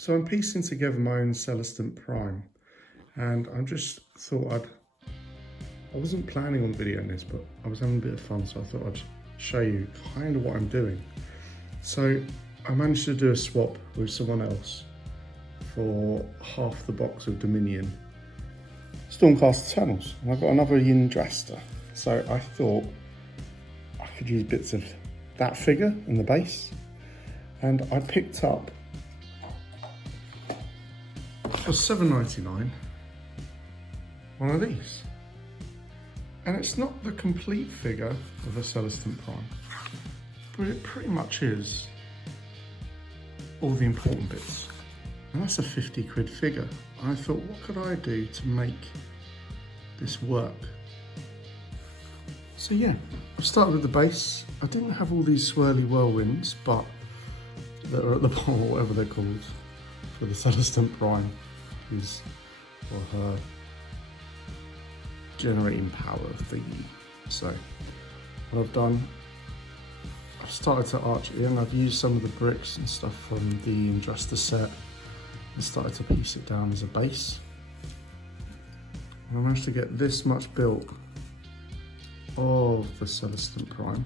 So I'm piecing together my own Celestant Prime, and I just thought I wasn't planning on videoing this, but I was having a bit of fun, so I thought I'd show you kind of what I'm doing. So I managed to do a swap with someone else for half the box of Dominion Stormcaster tunnels, and I've got another Yndrasta. So I thought I could use bits of that figure in the base, and I picked up for $7.99 one of these. And it's not the complete figure of a Celestant Prime, but it pretty much is all the important bits. And that's a 50 quid figure. And I thought, what could I do to make this work? So yeah, I've started with the base. I didn't have all these swirly whirlwinds, but that are at the bottom, or whatever they're called, for the Celestant Prime, is for her generating power thingy. So what I've done, I've started to arch it in. I've used some of the bricks and stuff from the Yndrasta set and started to piece it down as a base. And I managed to get this much built of the Celestant Prime.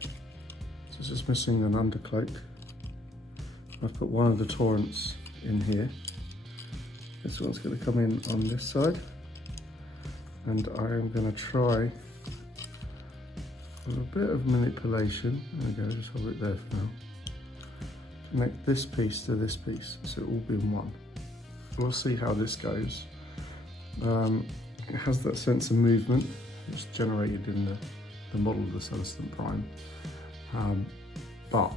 So it's just missing an undercloak. I've put one of the torrents in here. This one's going to come in on this side, and I am going to try with a bit of manipulation. There we go, just hold it there for now. Connect this piece to this piece, so it will be in one. We'll see how this goes. It has that sense of movement. It's generated in the model of the Celestant Prime, but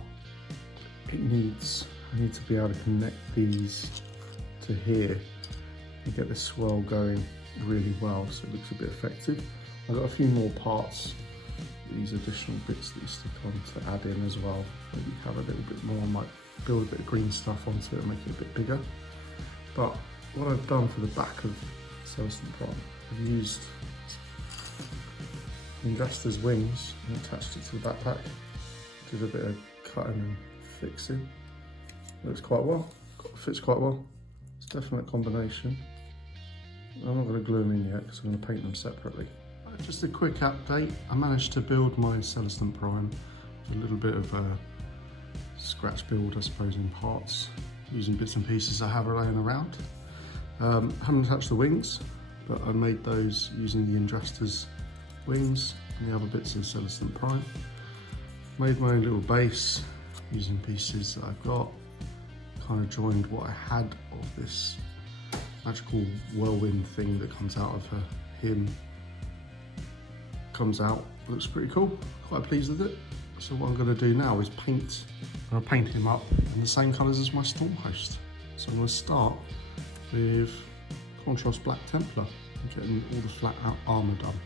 I need to be able to connect these to here and get the swirl going really well, so it looks a bit effective. I've got a few more parts, these additional bits that you stick on to add in as well. Maybe have a little bit more. I might build a bit of green stuff onto it and make it a bit bigger. But what I've done for the back of Celestant Prime, I've used Yndrasta's wings and attached it to the backpack. Did a bit of cutting and fixing. Looks quite well, fits quite well. It's a definite combination. I'm not going to glue them in yet because I'm going to paint them separately. Just a quick update. I managed to build my Celestant Prime with a little bit of a scratch build, I suppose, in parts, using bits and pieces I have laying around. Haven't attached the wings, but I made those using the Yndrasta's wings and the other bits of Celestant Prime. Made my own little base using pieces that I've got. Kind of joined what I had of this magical whirlwind thing that comes out of him. Comes out, looks pretty cool. Quite pleased with it. So what I'm going to do now is paint. I'm going to paint him up in the same colours as my Storm Host. So I'm going to start with Contrast Black Templar and getting all the flat out armour done.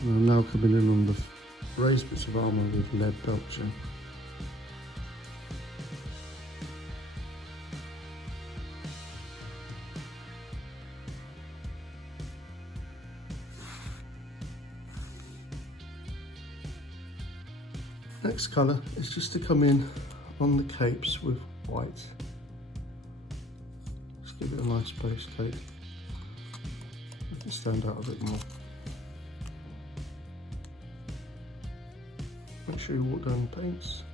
And I'm now coming in on the raised bits of armour with lead belcher. Next colour is just to come in on the capes with white. Just give it a nice base coat. Make it stand out a bit more. Make sure you walk down the paints.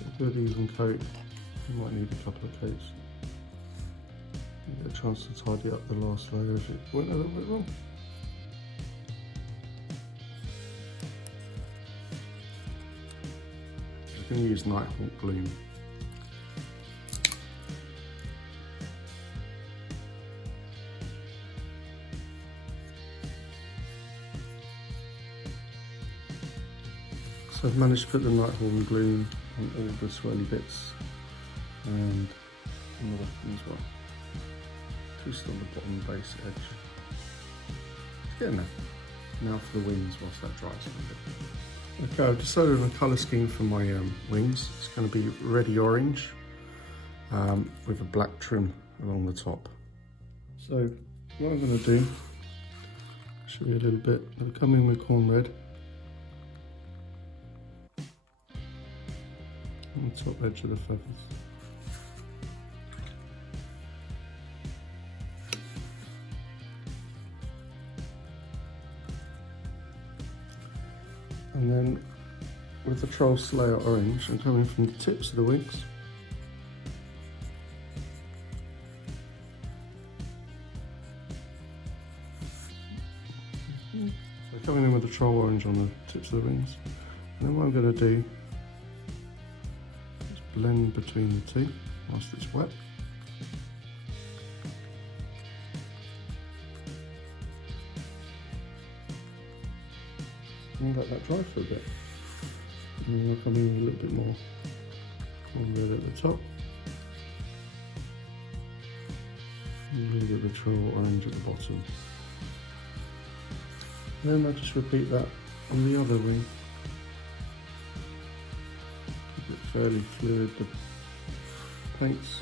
A good even coat. You might need a couple of coats. You get a chance to tidy up the last layer if it went a little bit wrong. I'm going to use Nighthawk Gloom. So I've managed to put the Nighthawk Gloom on all the swirly bits and on the weapon as well. Just on the bottom base edge. It's getting there. Now for the wings whilst that dries a little bit. Okay, I've decided on a colour scheme for my wings. It's going to be reddy orange with a black trim along the top. So what I'm going to do, show you a little bit. I'm going to come in with corn red on the top edge of the feathers. And then with the Troll Slayer orange, I'm coming from the tips of the wings. So coming in with the Troll orange on the tips of the wings. And then what I'm going to do is blend between the two whilst it's wet. And let that dry for a bit. And then we'll come in a little bit more on red at the top. And a little bit of the Troll orange at the bottom. And then I'll just repeat that on the other wing. Keep it fairly fluid, the paints.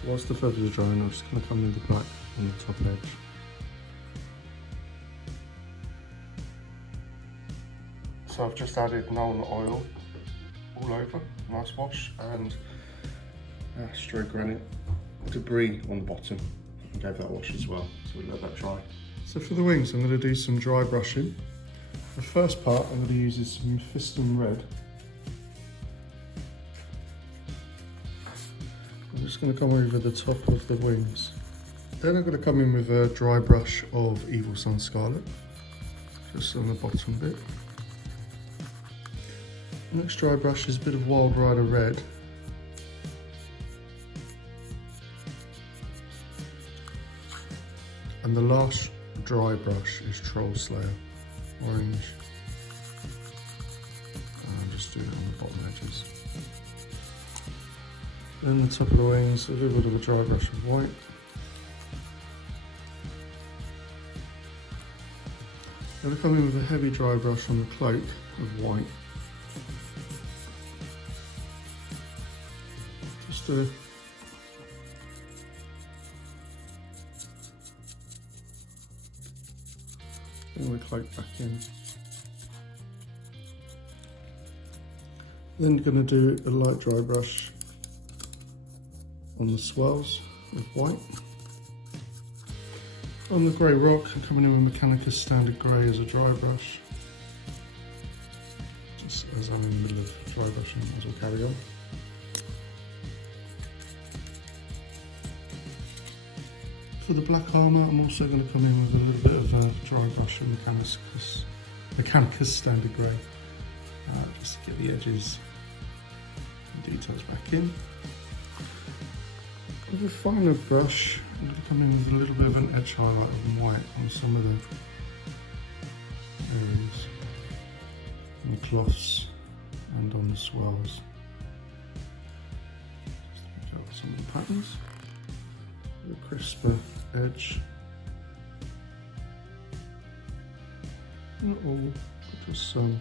So whilst the feathers are drying, I'm just going to come in the black on the top edge. So I've just added Nuln oil all over, nice wash, and Astro granite debris on the bottom. I gave that a wash as well, so we'll let that dry. So for the wings, I'm going to do some dry brushing. The first part I'm going to use is some Fiston red. I'm just going to come over the top of the wings. Then I'm going to come in with a dry brush of Evil Sun Scarlet, just on the bottom bit. The next dry brush is a bit of Wild Rider red. And the last dry brush is Troll Slayer orange. And just do it on the bottom edges. Then the top of the wings, a little bit of a dry brush of white. Then we come in with a heavy dry brush on the cloak of white. Just to bring the cloak back in. Then going to do a light dry brush on the swells with white. On the grey rock, I'm coming in with Mechanicus Standard Grey as a dry brush. Just as I'm in the middle of dry brushing, as we'll carry on. For the black armour, I'm also going to come in with a little bit of a dry brush of Mechanicus Standard Grey, just to get the edges and details back in. With a finer brush, I'm going to come in with a little bit of an edge highlight of white on some of the areas, on the cloths and on the swells, just to pick out some of the patterns. A crisper edge. Not all, but just some.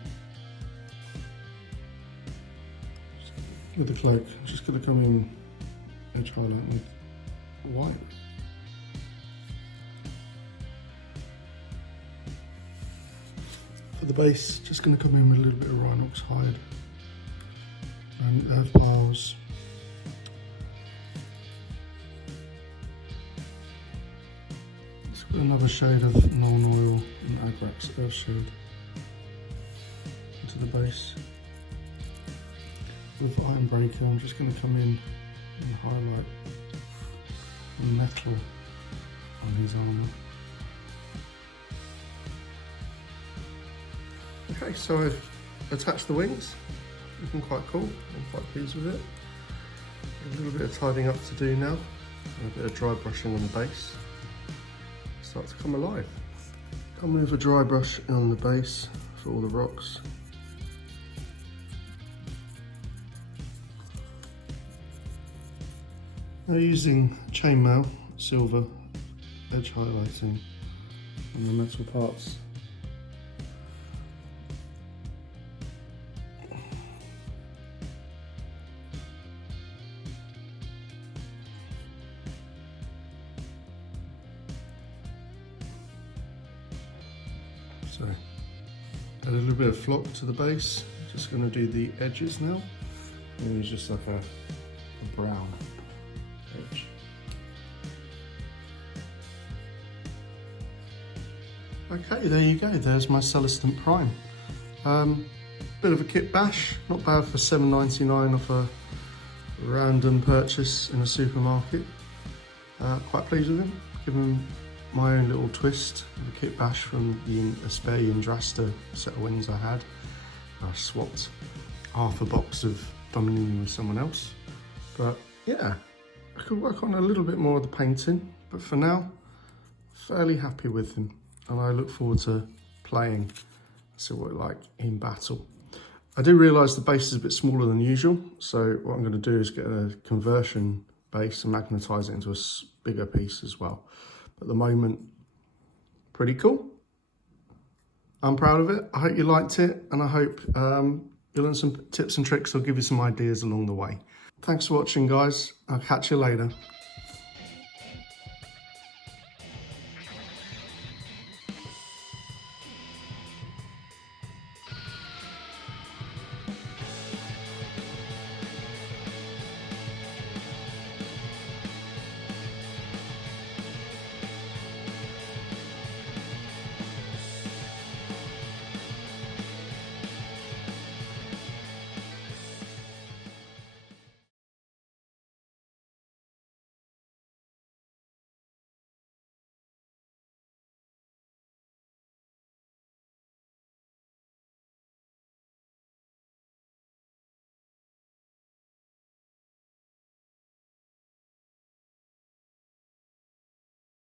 With the cloak, I'm just going to come in edge highlight with white. For the base, just going to come in with a little bit of Rhinox hide and earth piles. Let's put another shade of Nuln oil and Agrax earth shade into the base. With Iron Breaker, I'm just going to come in and highlight the metal on his armour. Okay, so I've attached the wings, looking quite cool, I'm quite pleased with it. A little bit of tidying up to do now, and a bit of dry brushing on the base. Start to come alive. Come with a dry brush on the base for all the rocks. Now using chainmail silver edge highlighting on the metal parts So add a little bit of flock to the base. Just going to do the edges now. And use just like a brown edge. Okay, there you go. There's my Celestant Prime. Bit of a kit bash, not bad for $7.99 off a random purchase in a supermarket. Quite pleased with him. Given him my own little twist of a kit bash from the spare Yndrasta set of wings I had. I swapped half a box of Dominion with someone else. But yeah, I could work on a little bit more of the painting, but for now, fairly happy with him. And I look forward to playing, see what it's like in battle. I do realise the base is a bit smaller than usual, so what I'm going to do is get a conversion base and magnetise it into a bigger piece as well. But at the moment, pretty cool. I'm proud of it. I hope you liked it, and I hope you'll learn some tips and tricks. I'll give you some ideas along the way. Thanks for watching, guys. I'll catch you later.